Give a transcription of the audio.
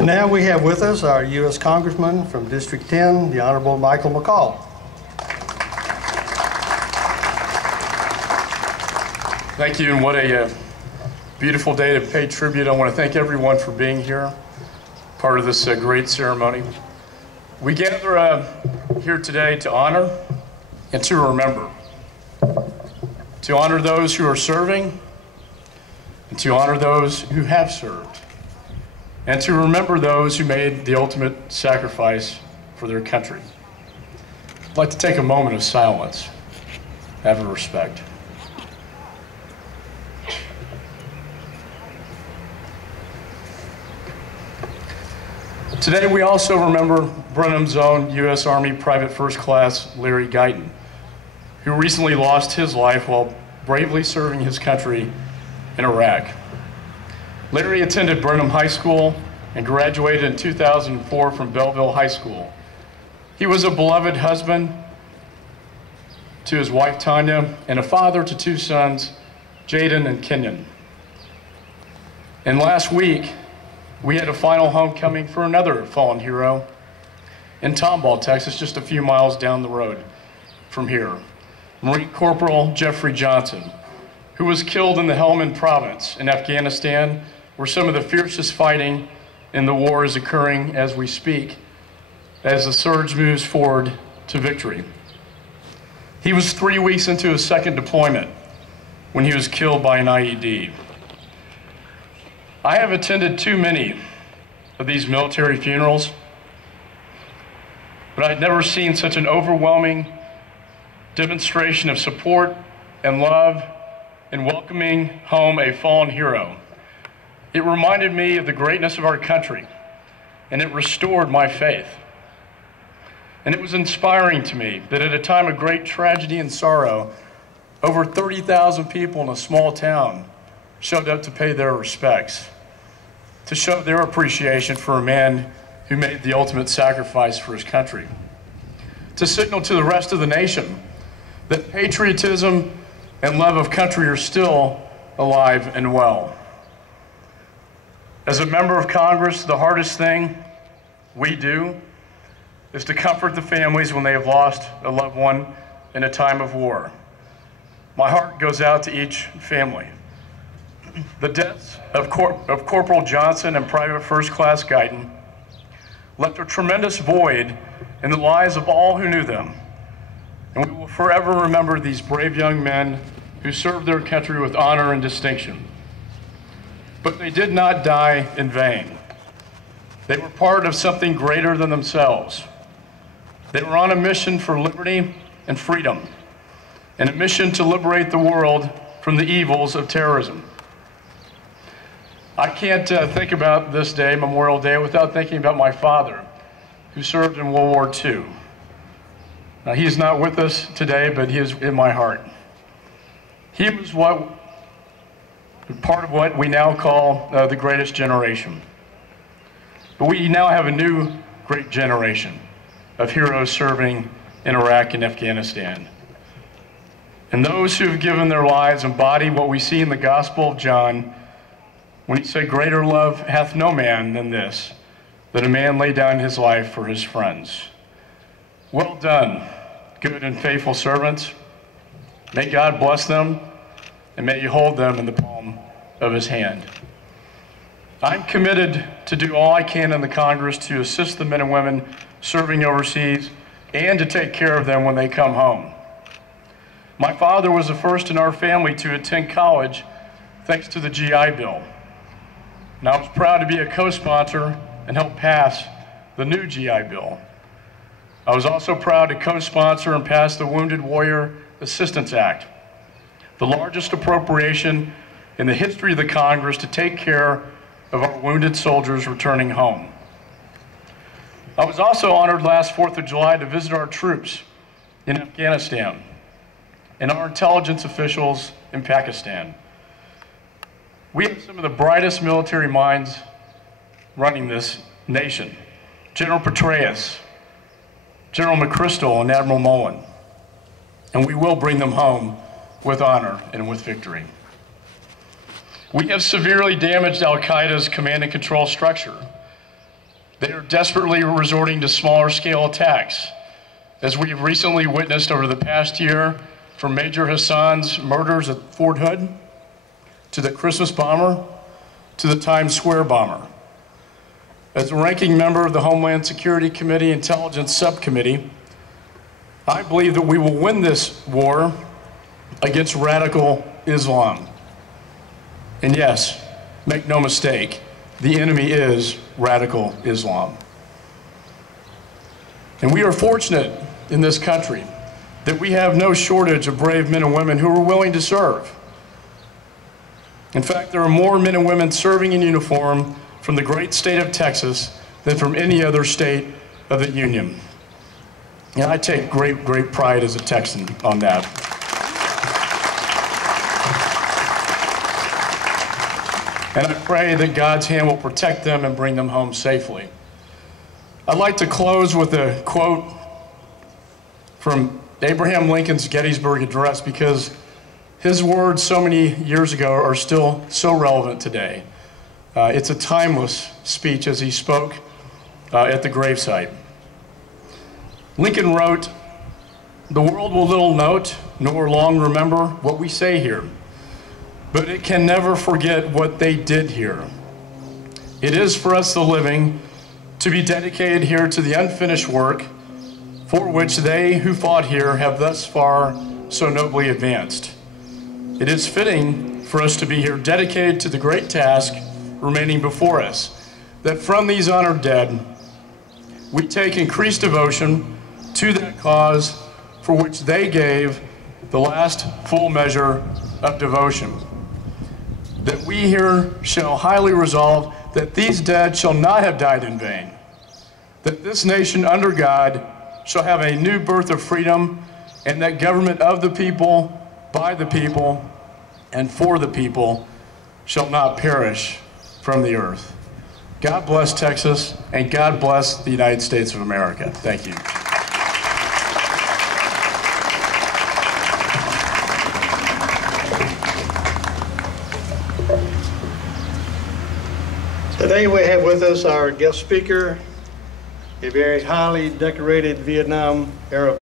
And now we have with us our U.S. Congressman from District 10, the Honorable Michael McCaul. Thank you, and what a beautiful day to pay tribute. I want to thank everyone for being here, part of this great ceremony. We gather here today to honor and to remember. To honor those who are serving, and to honor those who have served, and to remember those who made the ultimate sacrifice for their country. I'd like to take a moment of silence, have a respect. Today we also remember Brenham's own U.S. Army Private First Class Larry Guyton, who recently lost his life while bravely serving his country in Iraq. Larry attended Brenham High School and graduated in 2004 from Belleville High School. He was a beloved husband to his wife Tanya and a father to two sons, Jaden and Kenyon. And last week, we had a final homecoming for another fallen hero in Tomball, Texas, just a few miles down the road from here. Marine Corporal Jeffrey Johnson, who was killed in the Helmand province in Afghanistan, where some of the fiercest fighting in the war is occurring as we speak, as the surge moves forward to victory. He was 3 weeks into his second deployment when he was killed by an IED. I have attended too many of these military funerals, but I'd never seen such an overwhelming demonstration of support and love in welcoming home a fallen hero. It reminded me of the greatness of our country, and it restored my faith. And it was inspiring to me that at a time of great tragedy and sorrow, over 30,000 people in a small town showed up to pay their respects, to show their appreciation for a man who made the ultimate sacrifice for his country, to signal to the rest of the nation that patriotism and love of country are still alive and well. As a member of Congress, the hardest thing we do is to comfort the families when they have lost a loved one in a time of war. My heart goes out to each family. The deaths of Corporal Johnson and Private First Class Guyton left a tremendous void in the lives of all who knew them. And we will forever remember these brave young men who served their country with honor and distinction. But they did not die in vain. They were part of something greater than themselves. They were on a mission for liberty and freedom, and a mission to liberate the world from the evils of terrorism. I can't think about this day, Memorial Day, without thinking about my father, who served in World War II. Now, he's not with us today, but he is in my heart. He was part of what we now call the greatest generation. But we now have a new great generation of heroes serving in Iraq and Afghanistan. And those who have given their lives embody what we see in the Gospel of John when he said, "Greater love hath no man than this, that a man lay down his life for his friends." Well done, good and faithful servants. May God bless them, and may you hold them in the palm of his hand. I'm committed to do all I can in the Congress to assist the men and women serving overseas and to take care of them when they come home. My father was the first in our family to attend college thanks to the GI Bill. And I was proud to be a co-sponsor and help pass the new GI Bill. I was also proud to co-sponsor and pass the Wounded Warrior Assistance Act, the largest appropriation in the history of the Congress to take care of our wounded soldiers returning home. I was also honored last 4th of July to visit our troops in Afghanistan and our intelligence officials in Pakistan. We have some of the brightest military minds running this nation. General Petraeus, General McChrystal, and Admiral Mullen. And we will bring them home with honor and with victory. We have severely damaged al-Qaeda's command and control structure. They are desperately resorting to smaller scale attacks, as we have recently witnessed over the past year, from Major Hassan's murders at Fort Hood, to the Christmas bomber, to the Times Square bomber. As a ranking member of the Homeland Security Committee Intelligence Subcommittee, I believe that we will win this war against radical Islam. And yes, make no mistake, the enemy is radical Islam. And we are fortunate in this country that we have no shortage of brave men and women who are willing to serve. In fact, there are more men and women serving in uniform from the great state of Texas than from any other state of the Union. And I take great, great pride as a Texan on that. And I pray that God's hand will protect them and bring them home safely. I'd like to close with a quote from Abraham Lincoln's Gettysburg Address, because his words so many years ago are still so relevant today. It's a timeless speech as he spoke at the gravesite. Lincoln wrote, "The world will little note nor long remember what we say here, but it can never forget what they did here. It is for us the living to be dedicated here to the unfinished work for which they who fought here have thus far so nobly advanced. It is fitting for us to be here dedicated to the great task remaining before us, that from these honored dead, we take increased devotion to that cause for which they gave the last full measure of devotion. That we here shall highly resolve that these dead shall not have died in vain, that this nation under God shall have a new birth of freedom, and that government of the people, by the people, and for the people shall not perish from the earth." God bless Texas, and God bless the United States of America. Thank you. Today we have with us our guest speaker, a very highly decorated Vietnam era